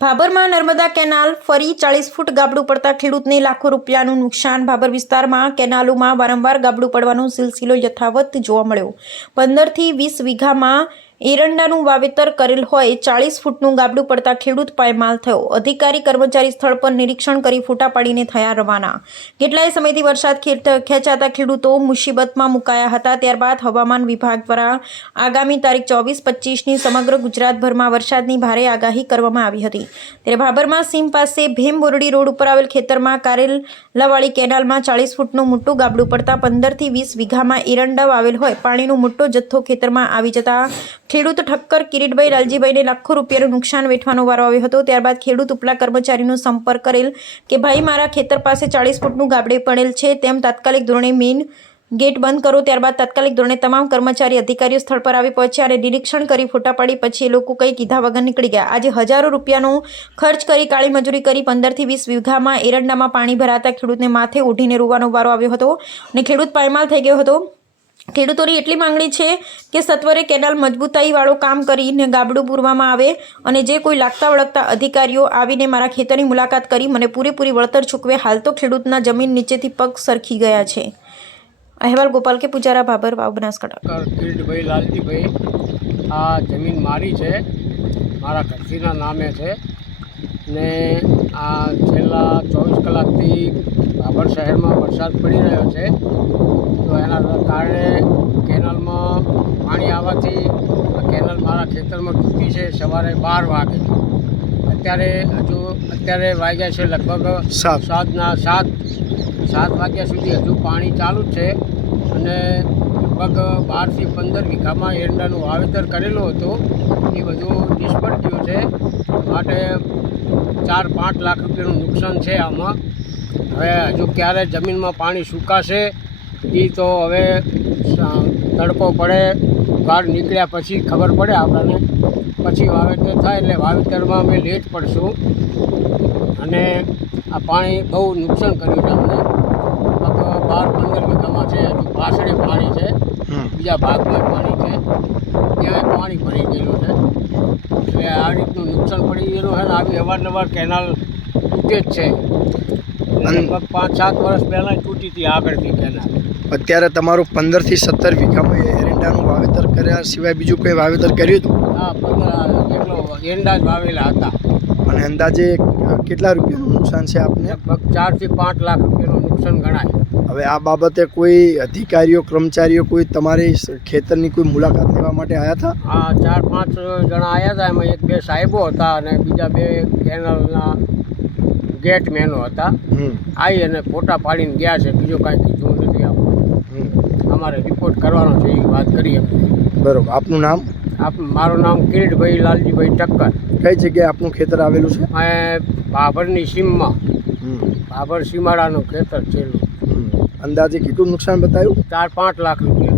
ભાભરમાં Narmada canal ફરી 40 ફૂટ ગાબડું પડતા ખેડૂતને લાખો રૂપિયાનું નુકસાન। ભાભર વિસ્તારમાં કેનાલોમાં વારંવાર ગાબડું પડવાનો સિલસિલો યથાવત જોવા મળ્યો। 15 થી 20 વીઘામાં એરંડાનું વાવેતર કરેલ હોય 40 ફૂટનું ગાબડું પડતા ખેડૂત પાયમાલ થયો। અધિકારી કર્મચારી સ્થળ પર નિરીક્ષણ કરી ફોટા પાડીને થયા રવાના। કેટલાય સમયથી વરસાદ ખેંચાતા ખેડૂતો મુસીબતમાં મુકાયા હતા। ત્યારબાદ હવામાન વિભાગ દ્વારા આગામી તારીખ 24-25ની સમગ્ર ગુજરાતભરમાં વરસાદની ભારે આગાહી કરવામાં આવી હતી। ત્યારે ભાભરમાં સીમ પાસે ભેમ બોરડી રોડ ઉપર આવેલ ખેતરમાં કારેલાવાળી કેનાલમાં 40 ફૂટનું મોટું ગાબડું પડતા 15 થી 20 વીઘામાં એરંડા વાવેલ હોય પાણીનો મોટો જથ્થો ખેતરમાં આવી જતા ખેડૂત ઠક્કર કિરીટભાઈ લાલજીભાઈને લાખો રૂપિયાનું નુકસાન વેઠવાનો વારો આવ્યો હતો। ત્યારબાદ ખેડૂત ઉપલા કર્મચારીનો સંપર્ક કરેલ કે ભાઈ મારા ખેતર પાસે 40 ફૂટનું ગાબડે પડેલ છે, તેમ તાત્કાલિક ધોરણે મેઇન ગેટ બંધ કરો। ત્યારબાદ તાત્કાલિક ધોરણે તમામ કર્મચારી અધિકારીઓ સ્થળ પર આવી પહોંચ્યા અને નિરીક્ષણ કરી ફોટા પાડી પછી એ લોકો કંઈ કીધા વગર નીકળી ગયા। આજે હજારો રૂપિયાનો ખર્ચ કરી કાળી મજૂરી કરી 15 થી 20 વીઘામાં એરંડામાં પાણી ભરાતા ખેડૂતને માથે ઓઢીને રોવાનો વારો આવ્યો હતો અને ખેડૂત પાયમાલ થઈ ગયો હતો। ખેડૂતોની એટલી માંગણી છે કે સત્વરે કેનાલ મજબૂતાઈવાળું કામ કરીને ગાબડું પૂરવામાં આવે અને જે કોઈ લાગતા વળગતા અધિકારીઓ આવીને મારા ખેતરની મુલાકાત કરી મને પૂરેપૂરી વળતર ચૂકવે। હાલ તો ખેડૂતના જમીન નીચેથી પગ સરકી ગયા છે। અહેવાલ ગોપાલ કે પૂજારા, ભાભર, વાવ, બનાસકાંઠા। કિરીટભાઈ લાલજીભાઈ, આ જમીન મારી છે, મારા ઘરસીના નામે છે ને આ છેલ્લા 24 કલાકથી ભાભર શહેરમાં વરસાદ પડી રહ્યો છે, તો એના કારણે કેનાલમાં પાણી આવવાથી કેનાલ મારા ખેતરમાં તૂટી છે। સવારે 12 વાગે, અત્યારે વાગ્યા છે લગભગ સાંજના 7 વાગ્યા સુધી હજુ પાણી ચાલુ જ છે અને લગભગ 12 થી 15 વીઘામાં એરંડાનું વાવેતર કરેલું હતું, એ બધું નિષ્ફળ ગયું છે। માટે 4-5 લાખ રૂપિયાનું નુકસાન છે આમાં। હવે હજુ ક્યારે જમીનમાં પાણી સુકાશે એ તો હવે તડકો પડે, બહાર નીકળ્યા પછી ખબર પડે આપણને, પછી વાવેતર થાય એટલે વાવેતરમાં અમે લેટ પડશું અને આ પાણી બહુ નુકસાન કર્યું છે અમને। 12-15 વીઘામાં છે, હજુ પાછળ પાણી છે, બીજા ભાગમાં પાણી છે, ત્યાં પાણી ભરી ગયેલું છે, એટલે આ રીતનું નુકસાન પડી ગયેલું છે ને આવી અવારનવાર કેનાલ તૂટે જ છે। લગભગ 5-7 વર્ષ પહેલાં તૂટી હતી આગળથી કેનાલ। અત્યારે તમારું 15 થી 17 વીઘામાં એરંડાનું વાવેતર કર્યા સિવાય બીજું કોઈ વાવેતર કર્યું હતું? હા, 15 એટલો એરંડા જ વાવેલા હતા। અને અંદાજે કેટલા રૂપિયાનું નુકસાન છે આપને? લગભગ 4 થી 5 લાખ રૂપિયાનું નુકસાન ગણાય। હવે આ બાબતે કોઈ અધિકારીઓ, કર્મચારીઓ કોઈ તમારી ખેતરની કોઈ મુલાકાત લેવા માટે આવ્યા હતા? હા, 4-5 જણા આવ્યા હતા, એમાં 1-2 સાહેબો હતા અને બીજા 2 કેનાલના ગેટ મેનો હતા। આવી અને ફોટા પાડીને ગયા છે, બીજું કાંઈ કીધું નથી આપણને। અમારે રિપોર્ટ કરવાનો છે એ વાત કરી અમને। બરોબર, આપનું નામ? મારું નામ કિરીટભાઈ લાલજીભાઈ ઠક્કર। કઈ જગ્યાએ આપનું ખેતર આવેલું છે? ભાભરની સીમમાં, ભાભર સીમાડાનું ખેતર છે। અંદાજે કેટલું નુકસાન બતાવ્યું? 4-5 લાખ રૂપિયા।